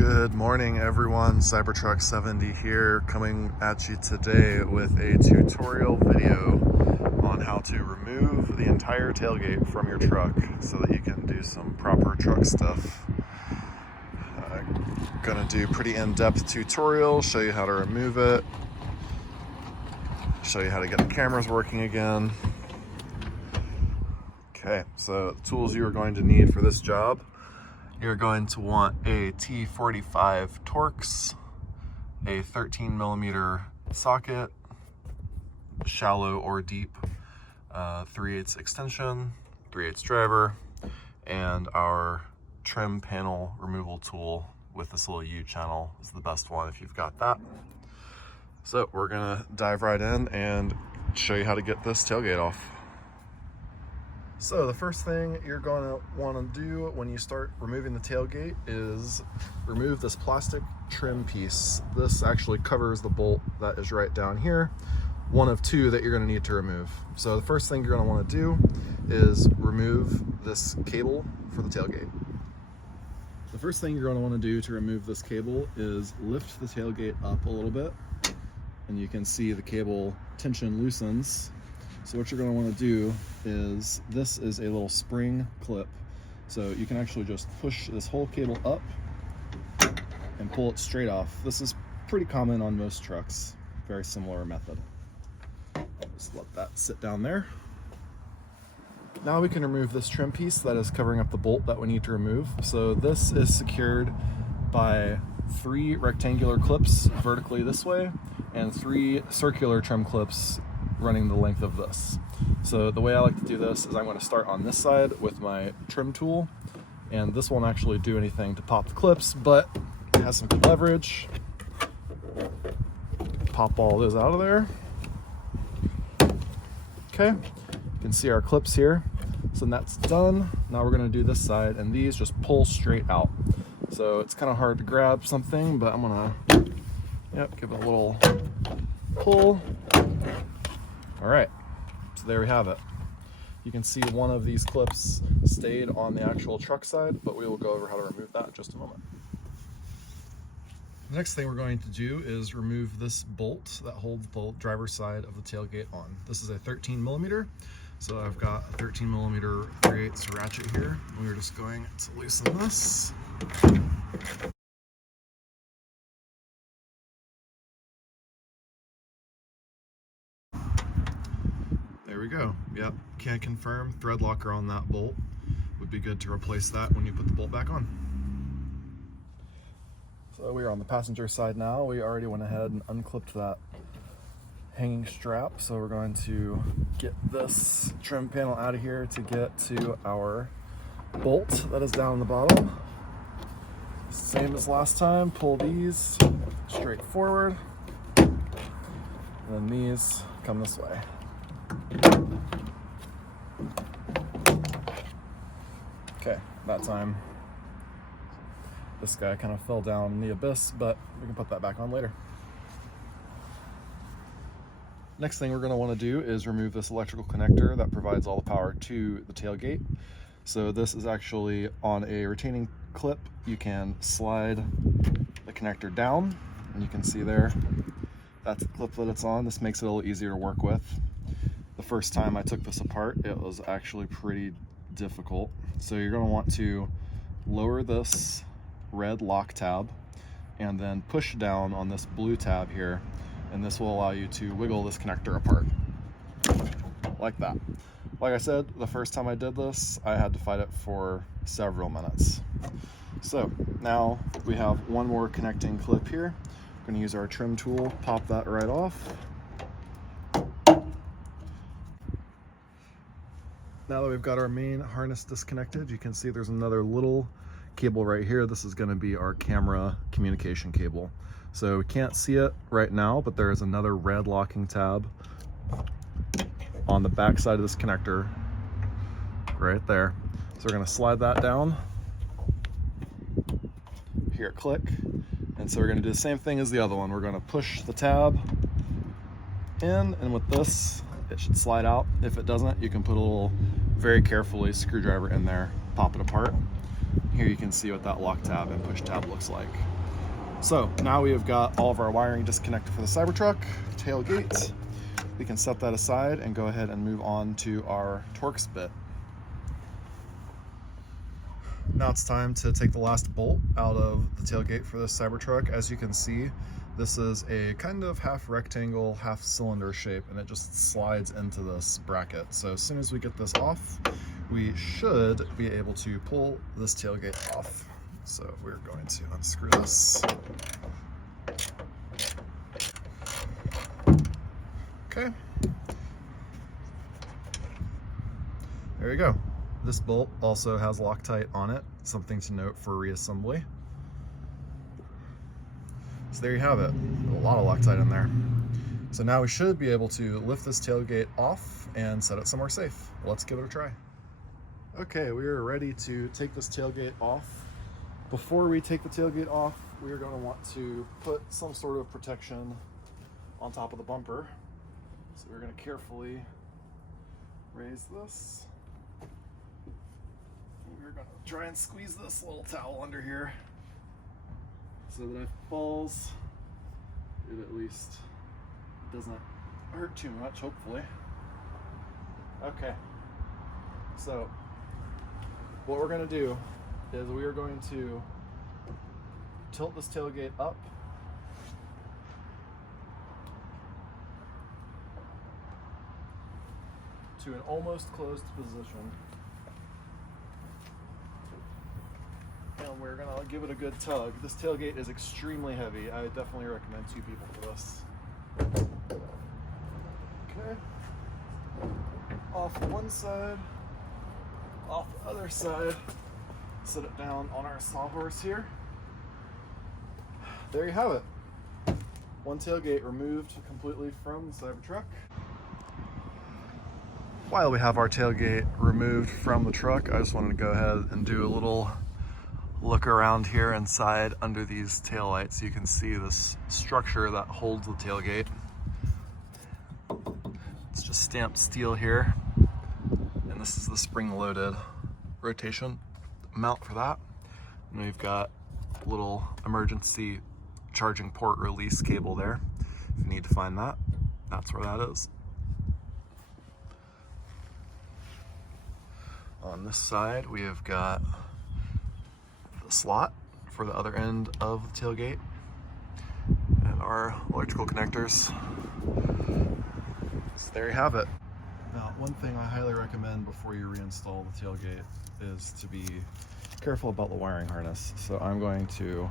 Good morning everyone, CyberTruck 70 here, coming at you today with a tutorial video on how to remove the entire tailgate from your truck so that you can do some proper truck stuff. Gonna do pretty in-depth tutorial, show you how to remove it, show you how to get the cameras working again. Okay, so the tools you are going to need for this job: you're going to want a T45 Torx, a 13mm socket, shallow or deep, 3/8 extension, 3/8 driver, and our trim panel removal tool with this little U channel is the best one if you've got that. So we're gonna dive right in and show you how to get this tailgate off. So the first thing you're going to want to do when you start removing the tailgate is remove this plastic trim piece. This actually covers the bolt that is right down here, one of two that you're going to need to remove. So the first thing you're going to want to do is remove this cable for the tailgate. The first thing you're going to want to do to remove this cable is lift the tailgate up a little bit, and you can see the cable tension loosens. So what you're going to want to do is, this is a little spring clip, so you can actually just push this whole cable up and pull it straight off. This is pretty common on most trucks, very similar method. Just let that sit down there. Now we can remove this trim piece that is covering up the bolt that we need to remove. So this is secured by 3 rectangular clips vertically this way and 3 circular trim clips running the length of this. So the way I like to do this is I'm going to start on this side with my trim tool, and this won't actually do anything to pop the clips, but it has some good leverage. Pop all those out of there. Okay, you can see our clips here. So that's done. Now we're going to do this side, and these just pull straight out. So it's kind of hard to grab something, but I'm going to give it a little pull. All right, so there we have it. You can see one of these clips stayed on the actual truck side, but we will go over how to remove that in just a moment. The next thing we're going to do is remove this bolt that holds the driver's side of the tailgate on. This is a 13mm, so I've got a 13mm 3/8 ratchet here. We're just going to loosen this. There we go. Yep, can confirm thread locker on that bolt. Would be good to replace that when you put the bolt back on. So we are on the passenger side now. We already went ahead and unclipped that hanging strap. So we're going to get this trim panel out of here to get to our bolt that is down in the bottom. Same as last time, pull these straight forward, and then these come this way. Okay, that time this guy kind of fell down in the abyss, but we can put that back on later. Next thing we're going to want to do is remove this electrical connector that provides all the power to the tailgate. So this is actually on a retaining clip. You can slide the connector down, and you can see there, that's the clip that it's on. This makes it a little easier to work with. The first time I took this apart, it was actually pretty difficult. So you're going to want to lower this red lock tab and then push down on this blue tab here, and this will allow you to wiggle this connector apart like that. Like I said, the first time I did this, I had to fight it for several minutes. So now we have one more connecting clip here. We're going to use our trim tool, pop that right off. Now that we've got our main harness disconnected, you can see there's another little cable right here. This is going to be our camera communication cable. So we can't see it right now, but there is another red locking tab on the back side of this connector right there. So we're going to slide that down. Hear it click. And so we're going to do the same thing as the other one. We're going to push the tab in, and with this, it should slide out. If it doesn't, you can put a little, very carefully, screwdriver in there, pop it apart. here you can see what that lock tab and push tab looks like. So now we have got all of our wiring disconnected for the CyberTruck tailgate. We can set that aside and go ahead and move on to our Torx bit. Now it's time to take the last bolt out of the tailgate for this CyberTruck. As you can see, this is a kind of half rectangle, half cylinder shape, and it just slides into this bracket. So as soon as we get this off, we should be able to pull this tailgate off. So we're going to unscrew this. Okay. There you go. This bolt also has Loctite on it, something to note for reassembly. So there you have it, a lot of Loctite in there. So now we should be able to lift this tailgate off and set it somewhere safe. Let's give it a try. Okay, we are ready to take this tailgate off. Before we take the tailgate off, we are going to want to put some sort of protection on top of the bumper. So we're going to carefully raise this. We're going to try and squeeze this little towel under here so that if it falls, it at least doesn't hurt too much, hopefully. Okay, so what we're going to do is we are going to tilt this tailgate up to an almost closed position. And we're gonna give it a good tug. This tailgate is extremely heavy. I definitely recommend 2 people for this. Okay. Off one side, off the other side. Set it down on our sawhorse here. There you have it. One tailgate removed completely from the CyberTruck. While we have our tailgate removed from the truck, I just wanted to go ahead and do a little look around here inside under these taillights so you can see this structure that holds the tailgate. It's just stamped steel here, and this is the spring-loaded rotation mount for that. And we've got a little emergency charging port release cable there. If you need to find that, that's where that is. On this side, we have got the slot for the other end of the tailgate and our electrical connectors. So there you have it. Now, one thing I highly recommend before you reinstall the tailgate is to be careful about the wiring harness. So I'm going to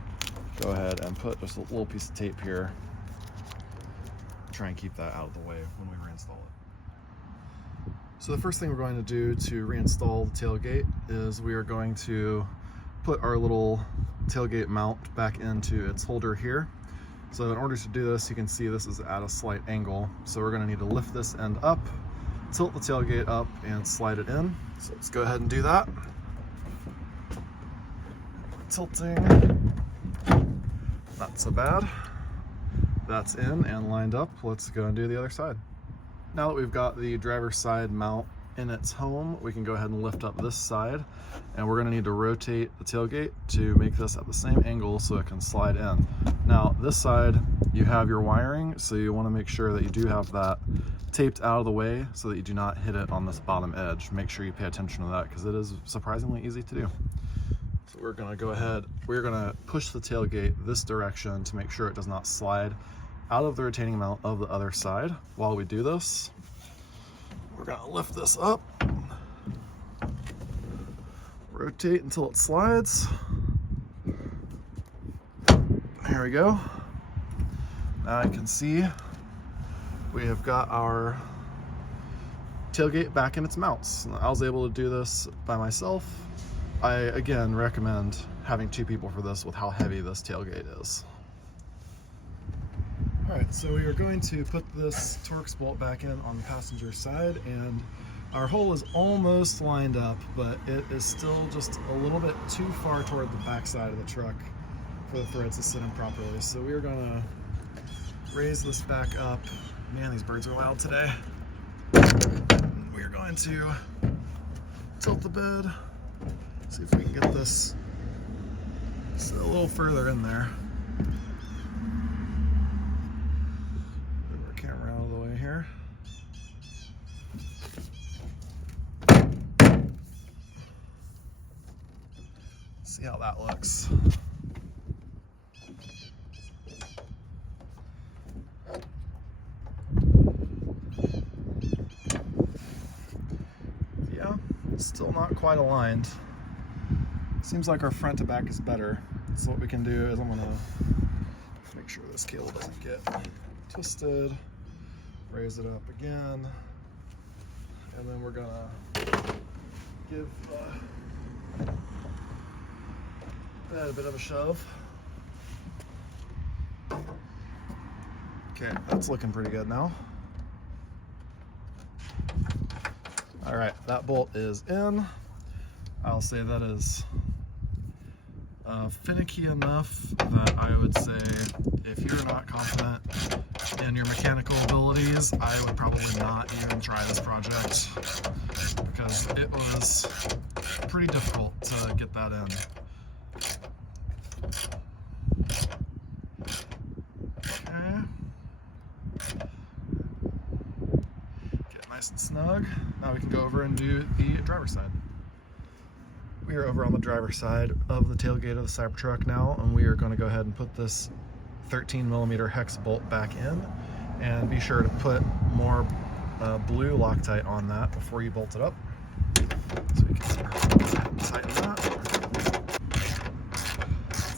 go ahead and put just a little piece of tape here, try and keep that out of the way when we reinstall it. So the first thing we're going to do to reinstall the tailgate is we are going to put our little tailgate mount back into its holder here. So in order to do this, you can see this is at a slight angle. So we're going to need to lift this end up, tilt the tailgate up, and slide it in. So let's go ahead and do that. Tilting, not so bad. That's in and lined up. Let's go and do the other side. Now that we've got the driver's side mount in its home, we can go ahead and lift up this side, and we're going to need to rotate the tailgate to make this at the same angle so it can slide in. Now this side, you have your wiring, so you want to make sure that you do have that taped out of the way so that you do not hit it on this bottom edge. Make sure you pay attention to that because it is surprisingly easy to do. So we're going to go ahead, we're going to push the tailgate this direction to make sure it does not slide out of the retaining mount of the other side. While we do this, we're going to lift this up, rotate until it slides. There we go. Now you can see we have got our tailgate back in its mounts. I was able to do this by myself. I again recommend having 2 people for this with how heavy this tailgate is. Alright, so we are going to put this Torx bolt back in on the passenger side, and our hole is almost lined up, but it is still just a little bit too far toward the back side of the truck for the threads to sit in properly. So we are going to raise this back up. Man, these birds are loud today. We are going to tilt the bed, see if we can get this Just a little further in there. Move our camera out of the way here. See how that looks. Yeah, still not quite aligned. Seems like our front to back is better. So what we can do is I'm gonna make sure this cable doesn't get twisted, raise it up again, and then we're gonna give that a bit of a shove. Okay, that's looking pretty good now. All right, that bolt is in. I'll say that is finicky enough that I would say if you're not confident in your mechanical abilities, I would probably not even try this project because it was pretty difficult to get that in. Okay. Get nice and snug. Now we can go over and do the driver's side. We are over on the driver's side of the tailgate of the CyberTruck now, and we are going to go ahead and put this 13mm hex bolt back in, and be sure to put more blue Loctite on that before you bolt it up. So we can tighten that.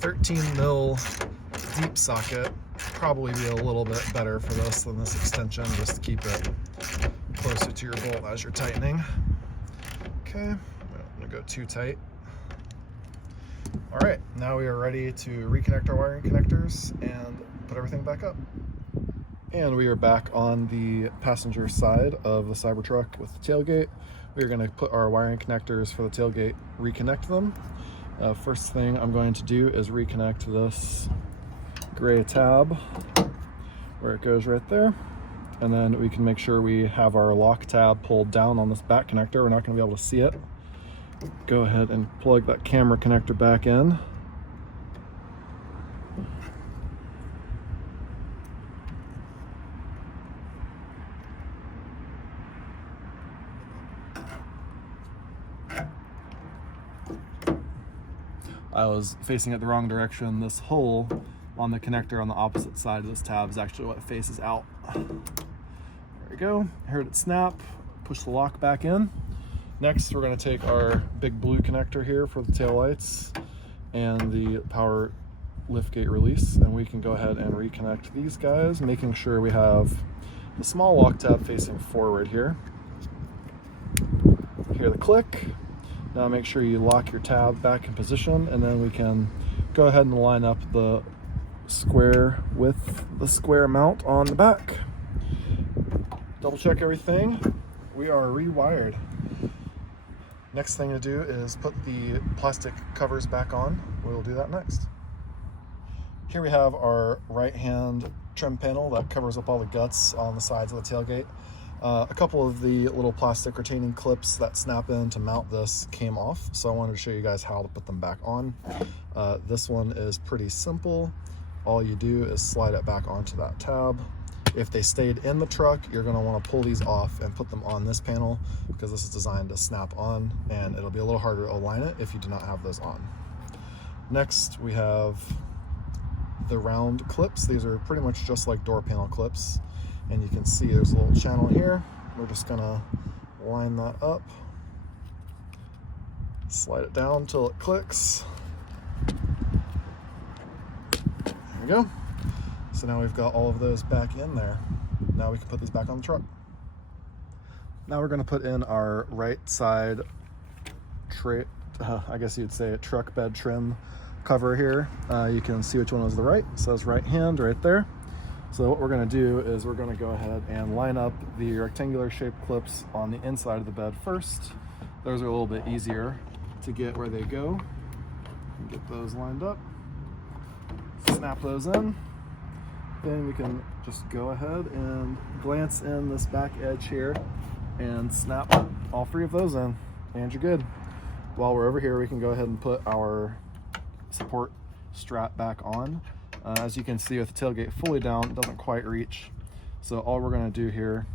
13mm deep socket probably be a little bit better for this than this extension, just to keep it closer to your bolt as you're tightening. Okay. Go too tight. All right, now we are ready to reconnect our wiring connectors and put everything back up. And we are back on the passenger side of the CyberTruck with the tailgate. We are going to put our wiring connectors for the tailgate, reconnect them. First thing I'm going to do is reconnect this gray tab where it goes right there. And then we can make sure we have our lock tab pulled down on this back connector. We're not going to be able to see it. Go ahead and plug that camera connector back in. I was facing it the wrong direction. This hole on the connector on the opposite side of this tab is actually what faces out. There we go. Heard it snap. Push the lock back in. Next, we're going to take our big blue connector here for the tail lights and the power liftgate release, and we can go ahead and reconnect these guys, making sure we have the small lock tab facing forward here. Hear the click. Now make sure you lock your tab back in position, and then we can go ahead and line up the square with the square mount on the back. Double check everything. We are rewired. Next thing to do is put the plastic covers back on. We'll do that next. Here we have our right hand trim panel that covers up all the guts on the sides of the tailgate. A couple of the little plastic retaining clips that snap in to mount this came off, so I wanted to show you guys how to put them back on. This one is pretty simple. All you do is slide it back onto that tab. If they stayed in the truck, you're going to want to pull these off and put them on this panel, because this is designed to snap on, and it'll be a little harder to align it if you do not have those on. Next, we have the round clips. These are pretty much just like door panel clips, and you can see there's a little channel here. We're just going to line that up, slide it down until it clicks. There we go. So now we've got all of those back in there. Now we can put these back on the truck. Now we're going to put in our right side I guess you'd say a truck bed trim cover here. You can see which one was the right. It says right hand right there. So what we're going to do is we're going to go ahead and line up the rectangular shaped clips on the inside of the bed first. Those are a little bit easier to get where they go. Get those lined up. Snap those in. Then we can just go ahead and glance in this back edge here and snap all three of those in, and you're good. While we're over here, we can go ahead and put our support strap back on. As you can see with the tailgate fully down, it doesn't quite reach. So all we're going to do here,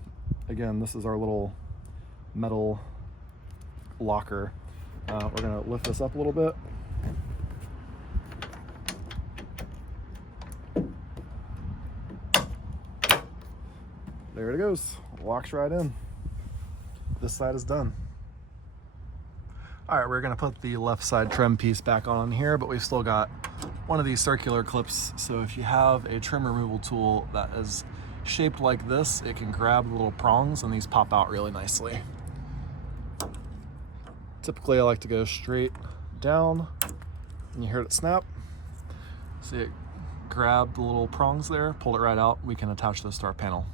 again, this is our little metal locker. We're going to lift this up a little bit. There it goes, locks right in. This side is done. All right, we're gonna put the left side trim piece back on here, but we've still got one of these circular clips. So if you have a trim removal tool that is shaped like this, it can grab the little prongs and these pop out really nicely. Typically I like to go straight down and you hear it snap. See it grab the little prongs there, pulled it right out. We can attach this to our panel.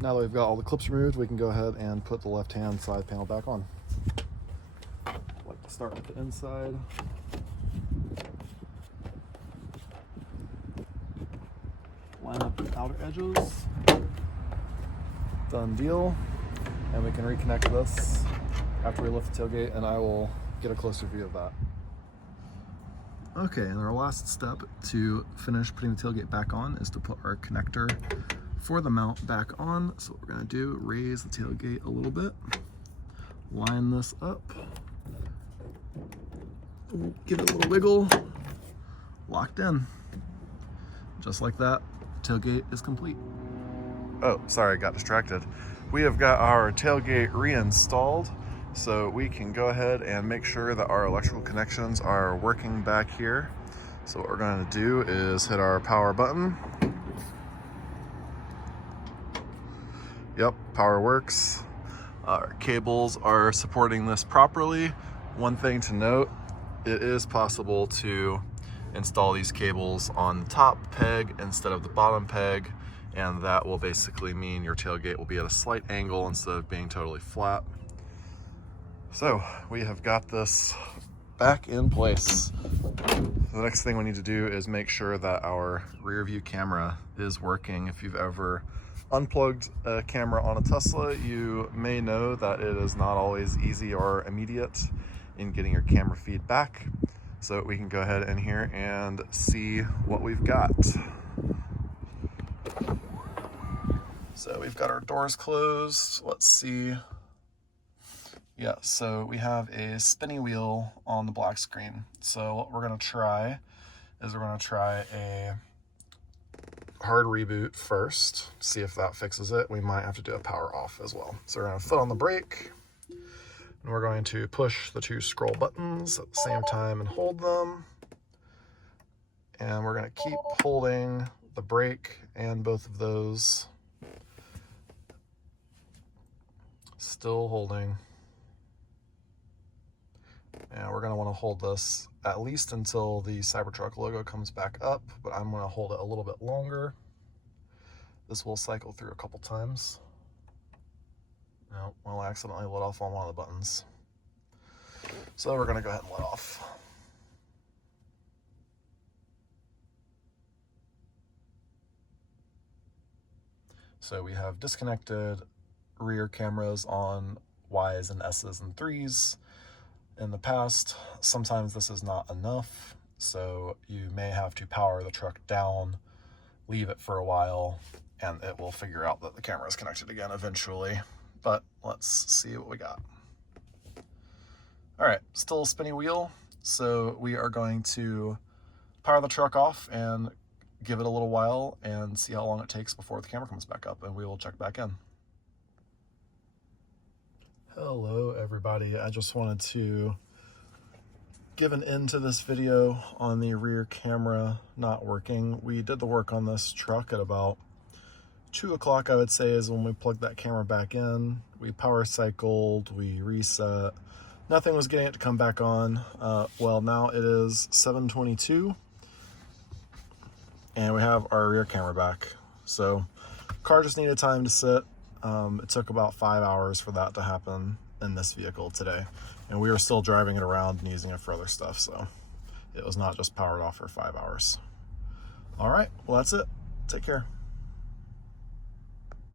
Now that we've got all the clips removed, we can go ahead and put the left-hand side panel back on. I like to start with the inside. Line up the outer edges. Done deal. And we can reconnect this after we lift the tailgate, and I will get a closer view of that. Okay, and our last step to finish putting the tailgate back on is to put our connector for the mount back on. So what we're gonna do, raise the tailgate a little bit, line this up, give it a little wiggle, locked in. Just like that, tailgate is complete. Oh, sorry, I got distracted. We have got our tailgate reinstalled, so we can go ahead and make sure that our electrical connections are working back here. So what we're gonna do is hit our power button. Yep, power works. Our cables are supporting this properly. One thing to note, it is possible to install these cables on the top peg instead of the bottom peg, and that will basically mean your tailgate will be at a slight angle instead of being totally flat. So we have got this back in place. The next thing we need to do is make sure that our rear view camera is working. If you've ever unplugged a camera on a Tesla, you may know that it is not always easy or immediate in getting your camera feed back. So we can go ahead in here and see what we've got. So we've got our doors closed. Let's see. Yeah, so we have a spinny wheel on the black screen. So what we're gonna try is we're gonna try a hard reboot first, see if that fixes it. We might have to do a power off as well. So we're gonna foot on the brake, and we're going to push the two scroll buttons at the same time and hold them. And we're gonna keep holding the brake and both of those. Still holding. And we're gonna wanna hold this at least until the CyberTruck logo comes back up, but I'm gonna hold it a little bit longer. This will cycle through a couple times. No, well, I accidentally let off on one of the buttons. So we're gonna go ahead and let off. So we have disconnected rear cameras on Ys and S's and 3s. In the past, sometimes this is not enough, so you may have to power the truck down, leave it for a while, and it will figure out that the camera is connected again eventually. But let's see what we got. All right, still a spinny wheel, so we are going to power the truck off and give it a little while and see how long it takes before the camera comes back up, and we will check back in. Hello everybody, I just wanted to give an end to this video on the rear camera not working. We did the work on this truck at about 2 o'clock, I would say, is when we plugged that camera back in. We power cycled, we reset, nothing was getting it to come back on. Well, now it is 7:22 and we have our rear camera back. So car just needed time to sit. It took about 5 hours for that to happen in this vehicle today. And we were still driving it around and using it for other stuff. So it was not just powered off for 5 hours. All right, well, that's it. Take care.